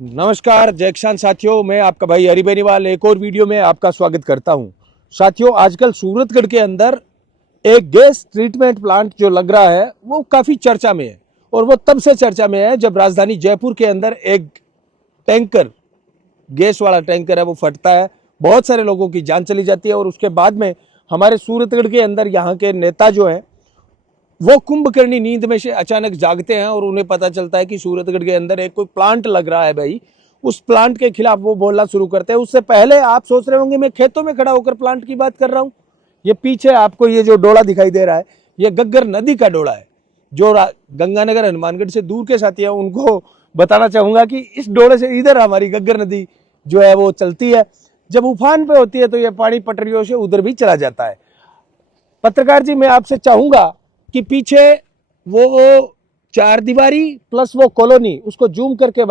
नमस्कार जय किसान साथियों, मैं आपका भाई हरी बेनीवाल एक और वीडियो में आपका स्वागत करता हूं। साथियों, आजकल सूरतगढ़ के अंदर एक गैस ट्रीटमेंट प्लांट जो लग रहा है वो काफ़ी चर्चा में है, और वो तब से चर्चा में है जब राजधानी जयपुर के अंदर एक टैंकर, गैस वाला टैंकर है, वो फटता है, बहुत सारे लोगों की जान चली जाती है। और उसके बाद में हमारे सूरतगढ़ के अंदर यहाँ के नेता जो हैं वो कुंभकर्णी नींद में से अचानक जागते हैं और उन्हें पता चलता है कि सूरतगढ़ के अंदर एक कोई प्लांट लग रहा है भाई। उस प्लांट के खिलाफ वो बोलना शुरू करते हैं। उससे पहले आप सोच रहे होंगे मैं खेतों में खड़ा होकर प्लांट की बात कर रहा हूँ। ये पीछे आपको ये जो डोला दिखाई दे रहा है, ये गग्गर नदी का डोला है। जो गंगानगर हनुमानगढ़ से दूर के साथी हैं उनको बताना चाहूंगा कि इस डोले से इधर हमारी गग्गर नदी जो है वो चलती है। जब उफान पे होती है तो ये पानी पटरियों से उधर भी चला जाता है। पत्रकार जी, मैं आपसे चाहूंगा कि पीछे वो चार दीवारी प्लस वो कॉलोनी, उसको जूम करके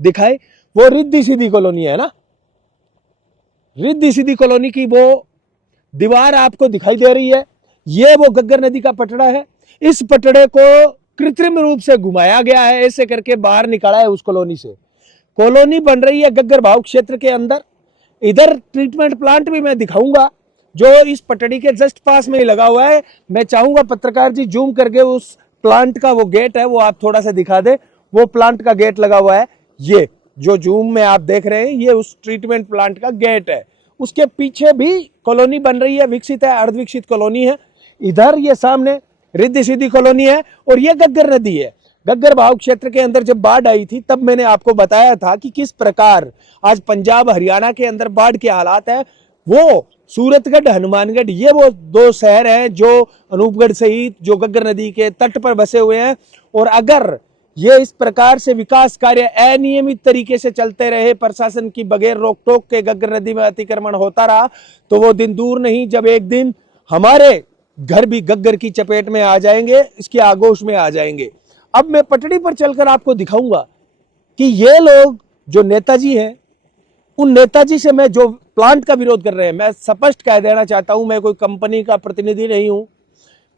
दिखाए। वो रिद्धि सीधी कॉलोनी है ना, रिद्धि सीधी कॉलोनी की वो दीवार आपको दिखाई दे रही है। ये वो गग्गर नदी का पटड़ा है। इस पटड़े को कृत्रिम रूप से घुमाया गया है, ऐसे करके बाहर निकाला है उस कॉलोनी से। कॉलोनी बन रही है गग्गर भाव क्षेत्र के अंदर। इधर ट्रीटमेंट प्लांट भी मैं दिखाऊंगा जो इस पटड़ी के जस्ट पास में ही लगा हुआ है। मैं चाहूंगा पत्रकार जी जूम करके उस प्लांट का वो गेट है वो आप थोड़ा सा दिखा दे। वो प्लांट का गेट लगा हुआ है, ये जो जूम में आप देख रहे हैं ये उस ट्रीटमेंट प्लांट का गेट है। उसके पीछे भी कॉलोनी बन रही है, विकसित है, अर्धविकसित कॉलोनी है। इधर ये सामने रिद्धि सीधी कॉलोनी है और ये गग्गर नदी है। गग्गर भाव क्षेत्र के अंदर जब बाढ़ आई थी तब मैंने आपको बताया था कि किस प्रकार आज पंजाब हरियाणा के अंदर बाढ़ के हालात है। वो सूरतगढ़ हनुमानगढ़ ये वो दो शहर हैं जो अनूपगढ़ सहित जो गग्गर नदी के तट पर बसे हुए हैं। और अगर ये इस प्रकार से विकास कार्य अनियमित तरीके से चलते रहे, प्रशासन की बगैर रोक टोक के गग्गर नदी में अतिक्रमण होता रहा, तो वो दिन दूर नहीं जब एक दिन हमारे घर भी गग्गर की चपेट में आ जाएंगे, इसके आगोश में आ जाएंगे। अब मैं पटड़ी पर चलकर आपको दिखाऊंगा कि ये लोग जो नेताजी हैं, उन नेताजी से मैं जो प्लांट का विरोध कर रहे हैं, मैं स्पष्ट कह देना चाहता हूं, मैं कोई कंपनी का प्रतिनिधि नहीं हूं।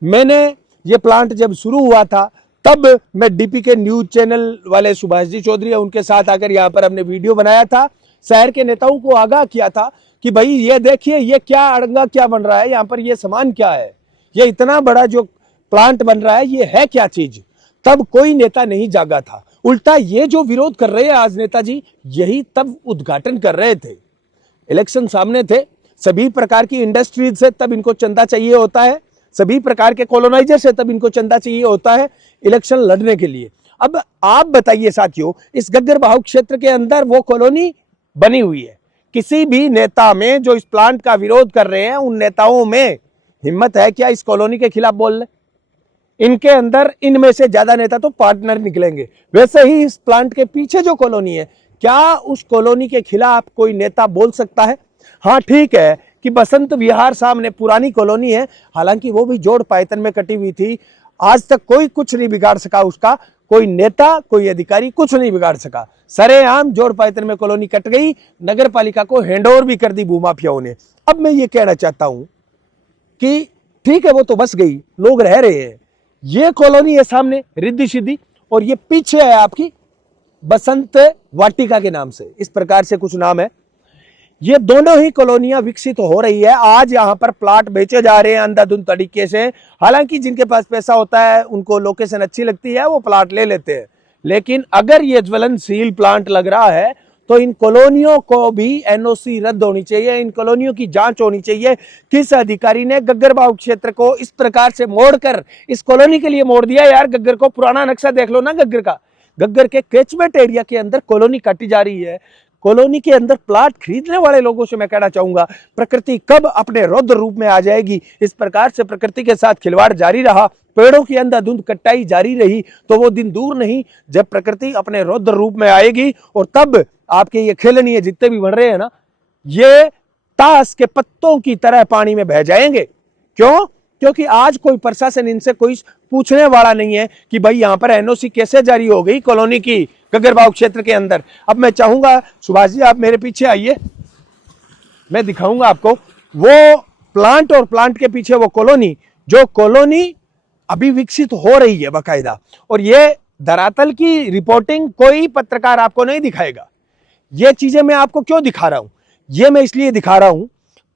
मैंने ये प्लांट जब शुरू हुआ था तब मैं डीपी के न्यूज चैनल वाले सुभाष जी चौधरी है उनके साथ आकर यहाँ पर हमने वीडियो बनाया था। शहर के नेताओं को आगाह किया था कि भाई ये देखिए ये क्या अड़ंगा क्या बन रहा है, यहाँ पर ये सामान क्या है, ये इतना बड़ा जो प्लांट बन रहा है ये है क्या चीज। तब कोई नेता नहीं जागा था। उल्टा ये जो विरोध कर रहे हैं आज नेताजी, यही तब उद्घाटन कर रहे थे। इलेक्शन सामने थे, सभी प्रकार की इंडस्ट्रीज से तब इनको चंदा चाहिए होता है, सभी प्रकार के कॉलोनाइजर से तब इनको चंदा चाहिए होता है इलेक्शन लड़ने के लिए। अब आप बताइए साथियों, इस गग्गर बाहु क्षेत्र के अंदर वो कॉलोनी बनी हुई है। किसी भी नेता में जो इस प्लांट का विरोध कर रहे हैं उन नेताओं में हिम्मत है क्या इस कॉलोनी के खिलाफ बोलने? इनके अंदर इनमें से ज्यादा नेता तो पार्टनर निकलेंगे। वैसे ही इस प्लांट के पीछे जो कॉलोनी है, क्या उस कॉलोनी के खिलाफ कोई नेता बोल सकता है? हाँ ठीक है कि बसंत विहार सामने पुरानी कॉलोनी है, हालांकि वो भी जोड़ पायतन में कटी हुई थी। आज तक कोई कुछ नहीं बिगाड़ सका उसका, कोई नेता कोई अधिकारी कुछ नहीं बिगाड़ सका। सरेआम जोड़ पायतन में कॉलोनी कट गई, नगर पालिका को हैंडओवर भी कर दी भूमाफियाओं ने। अब मैं ये कहना चाहता हूं कि ठीक है वो तो बस गई, लोग रह रहे हैं। ये कॉलोनी है सामने रिद्धि सीधी और ये पीछे है आपकी बसंत वाटिका के नाम से, इस प्रकार से कुछ नाम है। ये दोनों ही कॉलोनियां विकसित हो रही है। आज यहाँ पर प्लाट बेचे जा रहे हैं अंधाधुंध तरीके से। हालांकि जिनके पास पैसा होता है उनको लोकेशन अच्छी लगती है वो प्लाट ले लेते हैं, लेकिन अगर ये ज्वलनशील प्लांट लग रहा है तो इन कॉलोनियों को भी एनओसी रद्द होनी चाहिए, इन कॉलोनियों की जांच होनी चाहिए। किस अधिकारी ने गग्गर बाहु क्षेत्र को इस प्रकार से मोड़कर इस कॉलोनी के लिए मोड़ दिया? यार गग्गर को पुराना नक्शा देख लो ना गग्गर का। गग्गर के कैचमेंट एरिया के अंदर कॉलोनी काटी जा रही है। कॉलोनी के अंदर प्लाट खरीदने वाले लोगों से मैं कहना चाहूंगा, प्रकृति कब अपने रौद्र रूप में आ जाएगी? इस प्रकार से प्रकृति के साथ खिलवाड़ जारी रहा, पेड़ों की अंधाधुंध कटाई जारी रही, तो वो दिन दूर नहीं जब प्रकृति अपने रौद्र रूप में आएगी और तब आपके ये खेलनीय जितने भी बन रहे हैं ना, ये ताश के पत्तों की तरह पानी में बह जाएंगे। क्यों? क्योंकि आज कोई प्रशासन इनसे कोई पूछने वाला नहीं है कि भाई यहाँ पर एनओसी कैसे जारी हो गई कॉलोनी की गग्गर बाहु क्षेत्र के अंदर। अब मैं चाहूंगा सुभाष जी आप मेरे पीछे आइए, मैं दिखाऊंगा आपको वो प्लांट और प्लांट के पीछे वो कॉलोनी, जो कॉलोनी अभी विकसित हो रही है बाकायदा। और ये धरातल की रिपोर्टिंग कोई पत्रकार आपको नहीं दिखाएगा। ये चीजें मैं आपको क्यों दिखा रहा हूं? ये मैं इसलिए दिखा रहा हूं,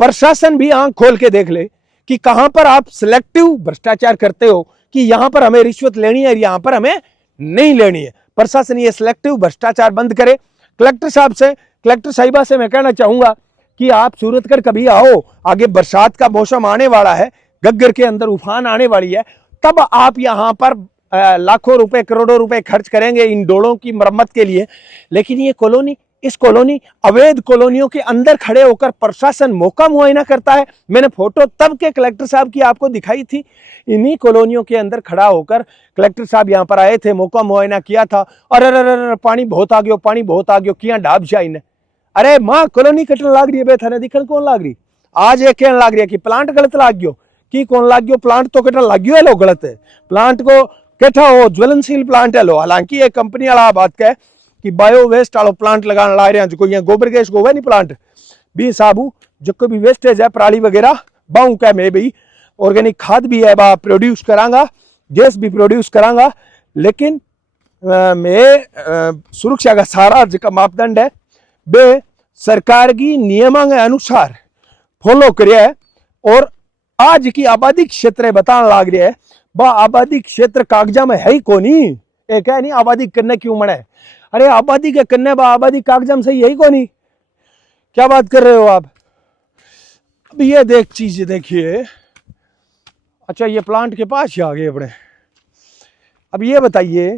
प्रशासन भी आंख खोल के देख ले कि कहां पर आप सिलेक्टिव भ्रष्टाचार करते हो, कि यहां पर हमें रिश्वत लेनी है, यहां पर हमें नहीं लेनी है। प्रशासन ये सिलेक्टिव भ्रष्टाचार बंद करे। कलेक्टर साहब से, कलेक्टर साहिबा से मैं कहना चाहूंगा कि आप सूरतगढ़ कभी आओ, आगे बरसात का मौसम आने वाला है, गग्गर के अंदर उफान आने वाली है, तब आप यहां पर लाखों रुपए करोड़ों रुपए खर्च करेंगे इन डोलों की मरम्मत के लिए। लेकिन ये कॉलोनी, इस कॉलोनी, अवैध कॉलोनियों के अंदर खड़े होकर प्रशासन मौका मुआयना करता है। मैंने फोटो तब के कलेक्टर साहब की आपको दिखाई थी, इन्हीं कॉलोनियों के अंदर खड़ा होकर कलेक्टर साहब यहां पर आए थे, मौका मुआयना किया था। और अरे पानी बहुत आ गयो, पानी बहुत आ गयो, किया डाब जाइन। अरे मां कॉलोनी कटन लाग रही है, बेथाने दिखन कौन लाग रही? आज ये कहने लाग रही है कि प्लांट गलत लाग गयो, कि कौन लाग गयो? प्लांट तो कटन लाग गयो है, लो गलत है प्लांट को कैठा हो, ज्वलनशील प्लांट है लो। हालांकि ये कंपनी वाला बात कहे कि बायो वेस्ट वालों प्लांट लगाने ला रहे हैं, जो यहाँ गोबर गैस को है नहीं प्लांट भी साबू, जो कोई भी वेस्टेज है पराली वगैरह बाऊ का, मैं भी ऑर्गेनिक खाद भी है बा प्रोड्यूस करांगा, गैस भी प्रोड्यूस करांगा। लेकिन मैं सुरक्षा का सारा जो मापदंड है बे सरकार की नियमों के अनुसार फॉलो करे है। और आज की आबादी क्षेत्र बताने लाग रही है, बा आबादी क्षेत्र कागजा में है ही कोनी। एक है नहीं आबादी करने क्यों मना है? अरे आबादी के कन्ने बा आबादी कागजाम से यही कोनी, क्या बात कर रहे हो आप? अब ये देख चीज देखिए, अच्छा ये प्लांट के पास ही आ गए अपने। अब ये बताइए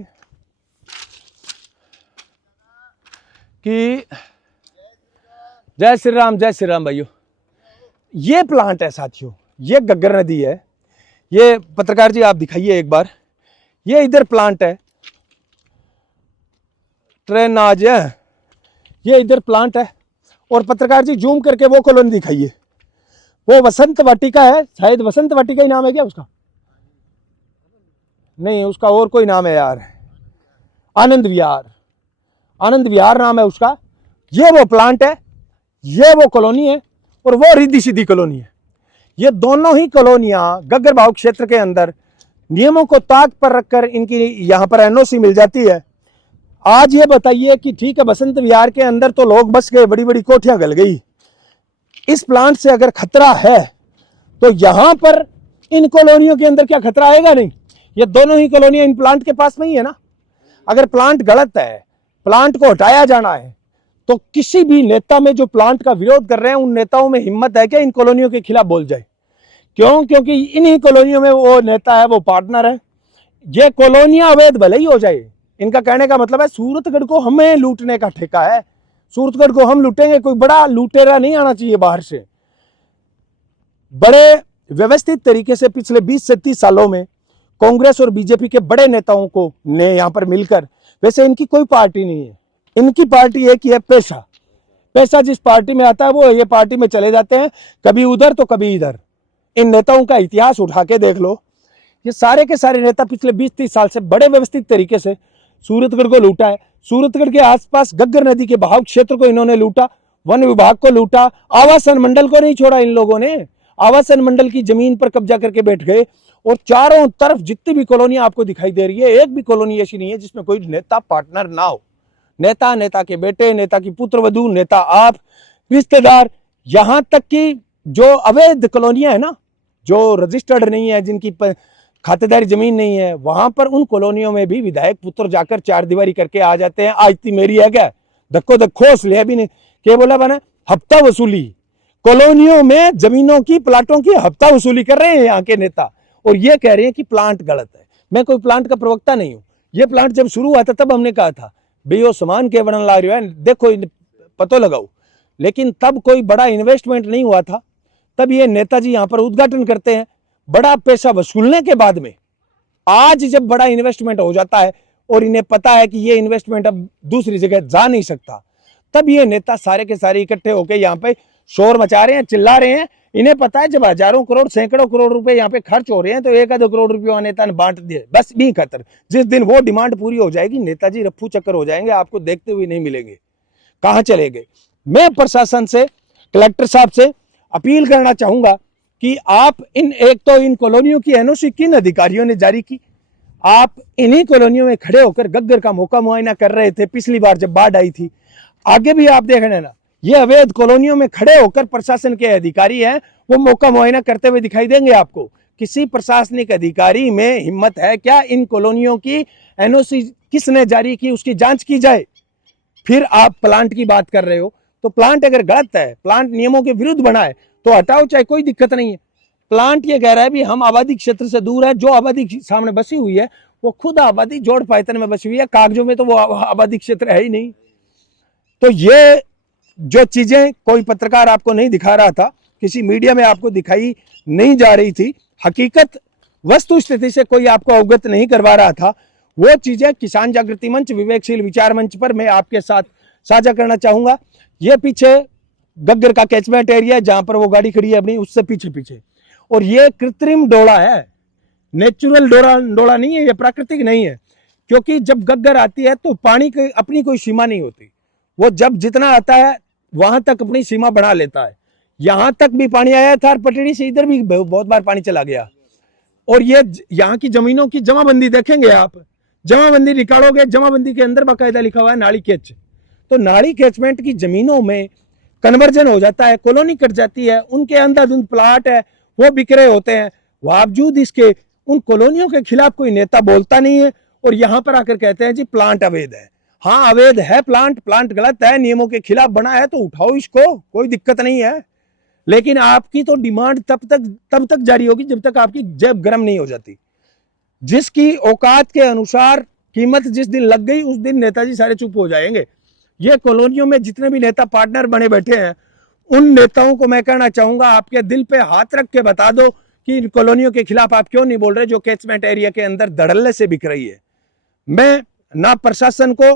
कि जय श्री राम भाइयों, ये प्लांट है साथियों, ये गग्गर नदी है। ये पत्रकार जी आप दिखाइए एक बार, ये इधर प्लांट है, ट्रेन आज है, ये इधर प्लांट है। और पत्रकार जी जूम करके वो कॉलोनी दिखाइए, वो वसंत वाटिका है, शायद वसंत वाटिका ही नाम है क्या उसका? नहीं, उसका और कोई नाम है यार, आनंद विहार, आनंद विहार नाम है उसका। ये वो प्लांट है, ये वो कॉलोनी है, और वो रिद्धि सिद्धि कॉलोनी है। ये दोनों ही कॉलोनियां गग्गर बाहु क्षेत्र के अंदर नियमों को ताक पर रखकर इनकी यहां पर एनओसी मिल जाती है। आज ये बताइए कि ठीक है बसंत विहार के अंदर तो लोग बस गए, बड़ी बड़ी कोठियां गल गई, इस प्लांट से अगर खतरा है तो यहां पर इन कॉलोनियों के अंदर क्या खतरा आएगा? नहीं, ये दोनों ही कॉलोनियां इन प्लांट के पास में ही है ना। अगर प्लांट गलत है, प्लांट को हटाया जाना है, तो किसी भी नेता में जो प्लांट का विरोध कर रहे हैं उन नेताओं में हिम्मत है कि इन कॉलोनियों के खिलाफ बोल जाए? क्यों? क्योंकि इन्हीं कॉलोनियों में वो नेता है, वो पार्टनर है। ये कॉलोनियां अवैध भले ही हो जाए, इनका कहने का मतलब है सूरतगढ़ को हमें लूटने का ठेका है, सूरतगढ़ को हम लूटेंगे, कोई बड़ा लुटेरा नहीं आना चाहिए बाहर से। बड़े व्यवस्थित तरीके से पिछले 20 से 30 सालों में कांग्रेस और बीजेपी के बड़े नेताओं को ने यहां पर मिलकर, वैसे इनकी कोई पार्टी नहीं है, इनकी पार्टी एक ही है, पैसा। पैसा जिस पार्टी में आता है वो ये पार्टी में चले जाते हैं, कभी उधर तो कभी इधर। इन नेताओं का इतिहास उठा के देख लो, ये सारे के सारे नेता पिछले 20-30 साल से बड़े व्यवस्थित तरीके से सूरतगढ़ को लूटा है। सूरतगढ़ के आसपास गग्गर नदी के बहाव क्षेत्र को इन्होंने लूटा, वन विभाग को लूटा, आवासन मंडल को नहीं छोड़ा इन लोगों ने, आवासन मंडल की जमीन पर कब्जा करके बैठ गए। और चारों तरफ जितनी भी कॉलोनी आपको दिखाई दे रही है, एक भी कॉलोनी ऐसी नहीं है जिसमें कोई नेता पार्टनर ना हो। नेता, नेता के बेटे, नेता की पुत्रवधू, नेता आप, रिश्तेदार, यहां तक कि जो अवैध कॉलोनियां है ना, जो रजिस्टर्ड नहीं है, जिनकी खातेदारी जमीन नहीं है, वहां पर उन कॉलोनियों में भी विधायक पुत्र जाकर चार दीवारी करके आ जाते हैं। आज ती मेरी है क्या, धक्को धक्कोस ले भी नहीं, क्या बोला बना, हफ्ता वसूली। कॉलोनियों में जमीनों की, प्लाटों की हफ्ता वसूली कर रहे हैं यहाँ के नेता, और ये कह रहे हैं कि प्लांट गलत है। मैं कोई प्लांट का प्रवक्ता नहीं हूं। ये प्लांट जब शुरू हुआ था तब हमने कहा था भाई वो सामान के बनने ला रही है, देखो पतो लगाओ, लेकिन तब कोई बड़ा इन्वेस्टमेंट नहीं हुआ था। तब ये नेताजी यहाँ पर उद्घाटन करते हैं, बड़ा पैसा वसूलने के बाद में आज जब बड़ा इन्वेस्टमेंट हो जाता है और इन्हें पता है कि ये इन्वेस्टमेंट अब दूसरी जगह जा नहीं सकता, तब ये नेता सारे के सारे इकट्ठे होकर यहाँ पे शोर मचा रहे हैं, चिल्ला रहे हैं। इन्हें पता है जब हजारों करोड़, सैकड़ों करोड़ रुपए यहाँ पे खर्च हो रहे हैं तो 1-2 करोड़ रुपये नेता ने बांट दिए, बस भी खतर। जिस दिन वो डिमांड पूरी हो जाएगी, नेताजी रफ्फू चक्कर हो जाएंगे, आपको देखते हुए नहीं मिलेंगे, कहाँ चले गए। मैं प्रशासन से, कलेक्टर साहब से अपील करना चाहूंगा कि आप इन कॉलोनियों की एनओसी किन अधिकारियों ने जारी की, आप इन्हीं कॉलोनियों में खड़े होकर गग्गर का मौका मुआयना कर रहे थे पिछली बार जब बाढ़ आई थी। आगे भी आप देख रहे ना, ये अवैध कॉलोनियों में खड़े होकर प्रशासन के अधिकारी हैं, वो मौका मुआयना करते हुए दिखाई देंगे आपको। किसी प्रशासनिक अधिकारी में हिम्मत है क्या इन कॉलोनियों की एनओसी किसने जारी की उसकी जांच की जाए? फिर आप प्लांट की बात कर रहे हो, तो प्लांट अगर गलत है, प्लांट नियमों के विरुद्ध बना है तो हटाओ, चाहे कोई दिक्कत नहीं है। प्लांट ये कह रहा है भी हम आबादी क्षेत्र से दूर है, जो आबादी सामने बसी हुई है वो खुद आबादी जोड़ पायतन में बसी हुई है, कागजों में तो वो आबादी क्षेत्र है ही नहीं। तो ये जो चीजें कोई पत्रकार आपको नहीं दिखा रहा था, किसी मीडिया में आपको दिखाई नहीं जा रही थी, हकीकत वस्तु स्थिति से कोई आपको अवगत नहीं करवा रहा था, वो चीजें किसान जागृति मंच, विवेकशील विचार मंच पर मैं आपके साथ साझा करना चाहूंगा। ये पीछे गग्गर का कैचमेंट एरिया है जहां पर वो गाड़ी खड़ी है अपनी, उससे पीछे पीछे, और ये कृत्रिम डोला है, नेचुरल डोला नहीं है, ये प्राकृतिक नहीं है। क्योंकि जब गग्गर आती है तो पानी की अपनी कोई सीमा नहीं होती, वो जब जितना आता है वहां तक अपनी सीमा बढ़ा लेता है। यहां तक भी पानी आया था और पटड़ी से इधर भी बहुत बार पानी चला गया। और ये यहाँ की जमीनों की जमाबंदी देखेंगे आप, जमाबंदी निकालोगे, जमाबंदी के अंदर बाकायदा लिखा हुआ है नाली कैच। तो नाली कैचमेंट की जमीनों में कन्वर्जन हो जाता है, कॉलोनी कट जाती है, उनके अंधाधुंध प्लाट है वो बिक रहे होते हैं। बावजूद इसके उन कॉलोनियों के खिलाफ कोई नेता बोलता नहीं है, और यहां पर आकर कहते हैं जी प्लांट अवैध है। हाँ अवैध है, प्लांट गलत है, नियमों के खिलाफ बना है तो उठाओ इसको, कोई दिक्कत नहीं है। लेकिन आपकी तो डिमांड तब तक जारी होगी जब तक आपकी जेब गर्म नहीं हो जाती। जिसकी औकात के अनुसार कीमत जिस दिन लग गई उस दिन नेताजी सारे चुप हो जाएंगे। ये कॉलोनियों में जितने भी नेता पार्टनर बने बैठे हैं, उन नेताओं को मैं कहना चाहूंगा, आपके दिल पे हाथ रख के बता दो कि इन कॉलोनियों के खिलाफ आप क्यों नहीं बोल रहे जो कैचमेंट एरिया के अंदर धड़ल्ले से बिक रही है। मैं ना प्रशासन को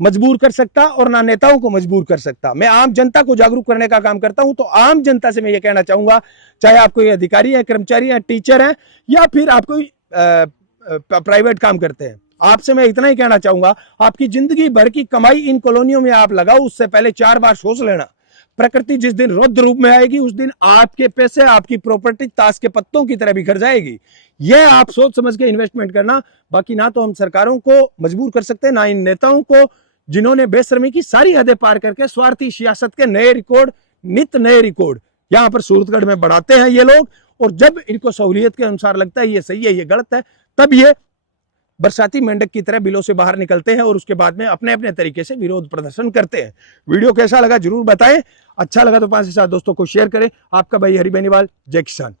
मजबूर कर सकता और ना नेताओं को मजबूर कर सकता, मैं आम जनता को जागरूक करने का काम करता हूं। तो आम जनता से मैं ये कहना चाहूंगा, चाहे आप कोई अधिकारी हैं, कर्मचारी हैं, टीचर हैं, या फिर आप कोई प्राइवेट काम करते हैं, आपसे मैं इतना ही कहना चाहूंगा, आपकी जिंदगी भर की कमाई इन कॉलोनियों में आप लगाओ, उससे पहले 4 बार सोच लेना। प्रकृति जिस दिन रौद्र रूप में आएगी उस दिन आपके पैसे, आपकी प्रॉपर्टी ताश के पत्तों की तरह बिखर जाएगी। यह आप सोच समझ के इन्वेस्टमेंट करना। बाकी ना तो हम सरकारों को मजबूर कर सकते, ना इन नेताओं को जिन्होंने बेशर्मी की सारी हदें पार करके स्वार्थी सियासत के नए रिकॉर्ड, नित नए रिकॉर्ड यहां पर सूरतगढ़ में बढ़ाते हैं ये लोग। और जब इनको सहूलियत के अनुसार लगता है ये सही है, ये गलत है, तब ये बरसाती मेंढक की तरह बिलों से बाहर निकलते हैं और उसके बाद में अपने अपने तरीके से विरोध प्रदर्शन करते हैं। वीडियो कैसा लगा जरूर बताएं, अच्छा लगा तो 5 से 7 दोस्तों को शेयर करें। आपका भाई हरि बेनीवाल, जय किसान।